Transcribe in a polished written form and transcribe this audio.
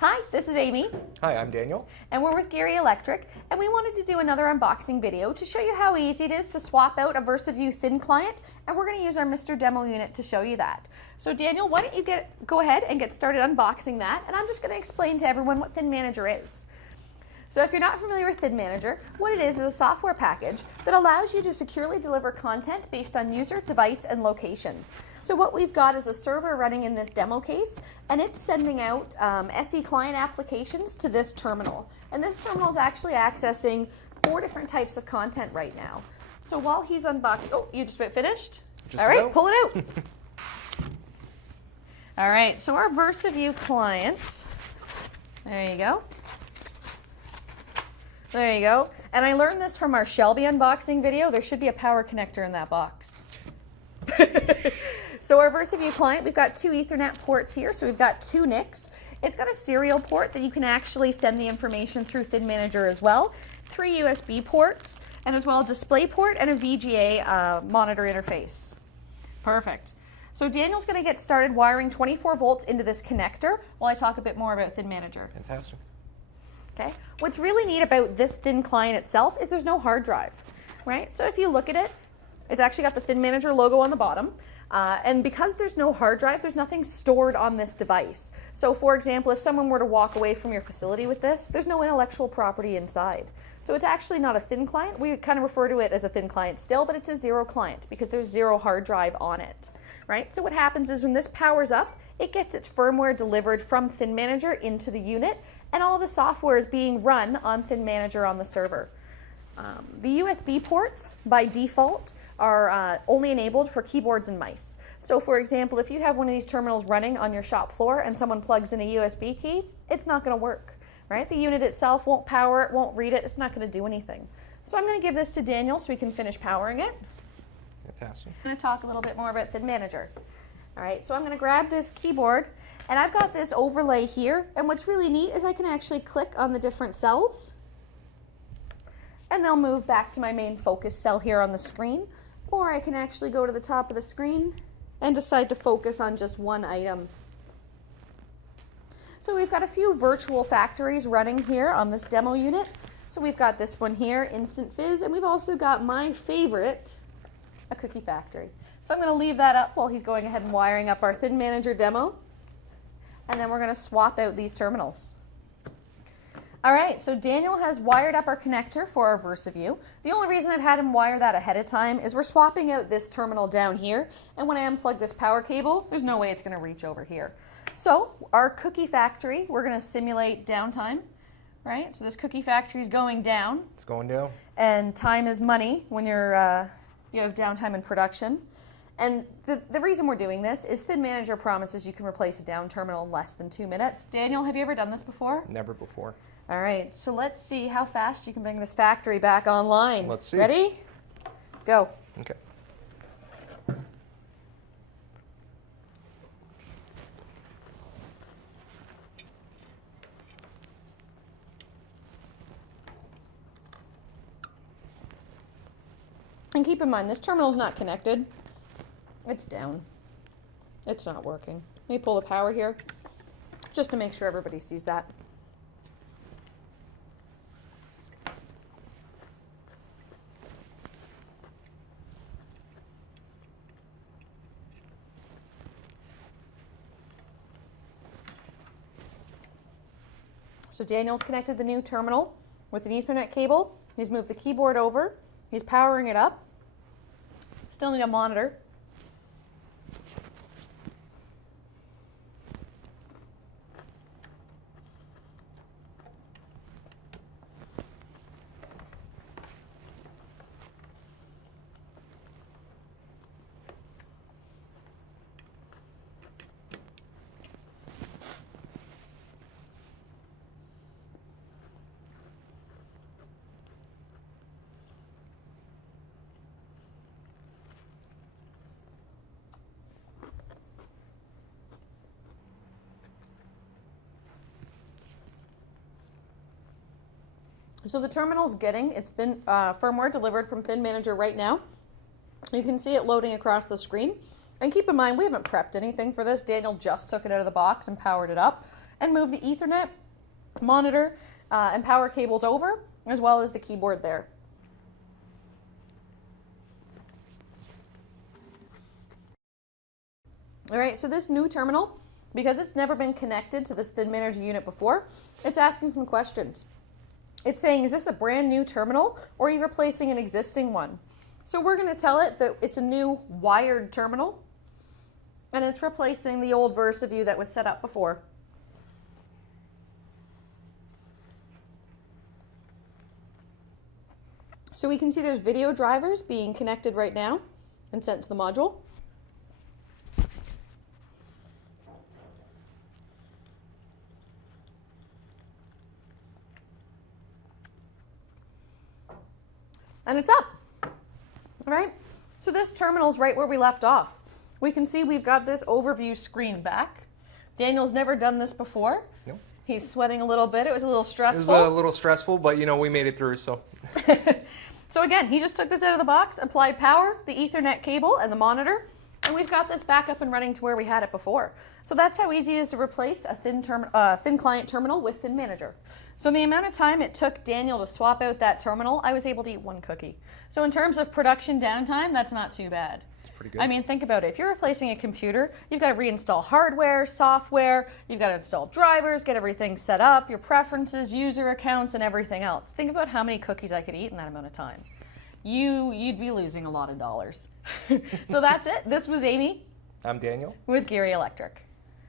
Hi, this is Amy. Hi, I'm Daniel. And we're with Gerrie Electric, and we wanted to do another unboxing video to show you how easy it is to swap out a VersaView Thin Client, and we're going to use our Mr. Demo unit to show you that. So Daniel, why don't you go ahead and get started unboxing that, and I'm just going to explain to everyone what Thin Manager is. So if you're not familiar with Thin Manager, what it is a software package that allows you to securely deliver content based on user, device, and location. So what we've got is a server running in this demo case, and it's sending out SE client applications to this terminal. And this terminal is actually accessing 4 different types of content right now. So while he's unboxed, oh, you just finished? All right, pull it out. All right, so our VersaView client, there you go. There you go. And I learned this from our Shelby unboxing video. There should be a power connector in that box. So our VersaView client, we've got 2 Ethernet ports here. So we've got 2 NICs. It's got a serial port that you can actually send the information through Thin Manager as well. 3 USB ports, and as well a display port and a VGA monitor interface. Perfect. So Daniel's going to get started wiring 24 volts into this connector while I talk a bit more about Thin Manager. Fantastic. Okay. What's really neat about this Thin Client itself is there's no hard drive, right? So if you look at it, it's actually got the Thin Manager logo on the bottom. And because there's no hard drive, there's nothing stored on this device. So for example, if someone were to walk away from your facility with this, there's no intellectual property inside. So it's actually not a Thin Client. We kind of refer to it as a Thin Client still, but it's a 0 client because there's 0 hard drive on it, right? So what happens is when this powers up, it gets its firmware delivered from Thin Manager into the unit, and all the software is being run on Thin Manager on the server. The USB ports, by default, are only enabled for keyboards and mice. So for example, if you have one of these terminals running on your shop floor and someone plugs in a USB key, it's not going to work, right? The unit itself won't power it, won't read it, it's not going to do anything. So I'm going to give this to Daniel so we can finish powering it. Fantastic. I'm going to talk a little bit more about Thin Manager. All right, so I'm going to grab this keyboard, and I've got this overlay here, and what's really neat is I can actually click on the different cells, and they'll move back to my main focus cell here on the screen, or I can actually go to the top of the screen and decide to focus on just one item. So we've got a few virtual factories running here on this demo unit. So we've got this one here, Instant Fizz, and we've also got my favorite, a cookie factory. So I'm going to leave that up while he's going ahead and wiring up our Thin Manager demo, and then we're going to swap out these terminals. All right, so Daniel has wired up our connector for our VersaView. The only reason I've had him wire that ahead of time is we're swapping out this terminal down here, and when I unplug this power cable, there's no way it's going to reach over here. So our cookie factory, we're going to simulate downtime, right? So this cookie factory is going down. It's going down. And time is money when you have downtime in production. And the reason we're doing this is Thin Manager promises you can replace a down terminal in less than 2 minutes. Daniel, have you ever done this before? Never before. All right, so let's see how fast you can bring this factory back online. Let's see. Ready? Go. Okay. And keep in mind, this terminal is not connected. It's down. It's not working. Let me pull the power here, just to make sure everybody sees that. So Daniel's connected the new terminal with an Ethernet cable. He's moved the keyboard over. He's powering it up. Still need a monitor. So the terminal's it's been firmware delivered from Thin Manager right now. You can see it loading across the screen. And keep in mind, we haven't prepped anything for this. Daniel just took it out of the box and powered it up. and move the Ethernet, monitor, and power cables over, as well as the keyboard there. All right, so this new terminal, because it's never been connected to this thin manager unit before, it's asking some questions. It's saying, is this a brand new terminal or are you replacing an existing one? So we're going to tell it that it's a new wired terminal and it's replacing the old VersaView that was set up before. So we can see there's video drivers being connected right now and sent to the module. And it's up. All right, so this terminal's right where we left off. We can see we've got this overview screen back. Daniel's never done this before. Nope. He's sweating a little bit. It was a little stressful. It was a little stressful, but you know, we made it through, so. So again, he just took this out of the box, applied power, the Ethernet cable, and the monitor, and we've got this back up and running to where we had it before. So that's how easy it is to replace a thin client terminal with Thin Manager. So the amount of time it took Daniel to swap out that terminal, I was able to eat one cookie. So in terms of production downtime, that's not too bad. It's pretty good. I mean, think about it. If you're replacing a computer, you've got to reinstall hardware, software, you've got to install drivers, get everything set up, your preferences, user accounts, and everything else. Think about how many cookies I could eat in that amount of time. You'd be losing a lot of dollars. So that's it. This was Amy I'm Daniel. with Gerrie Electric.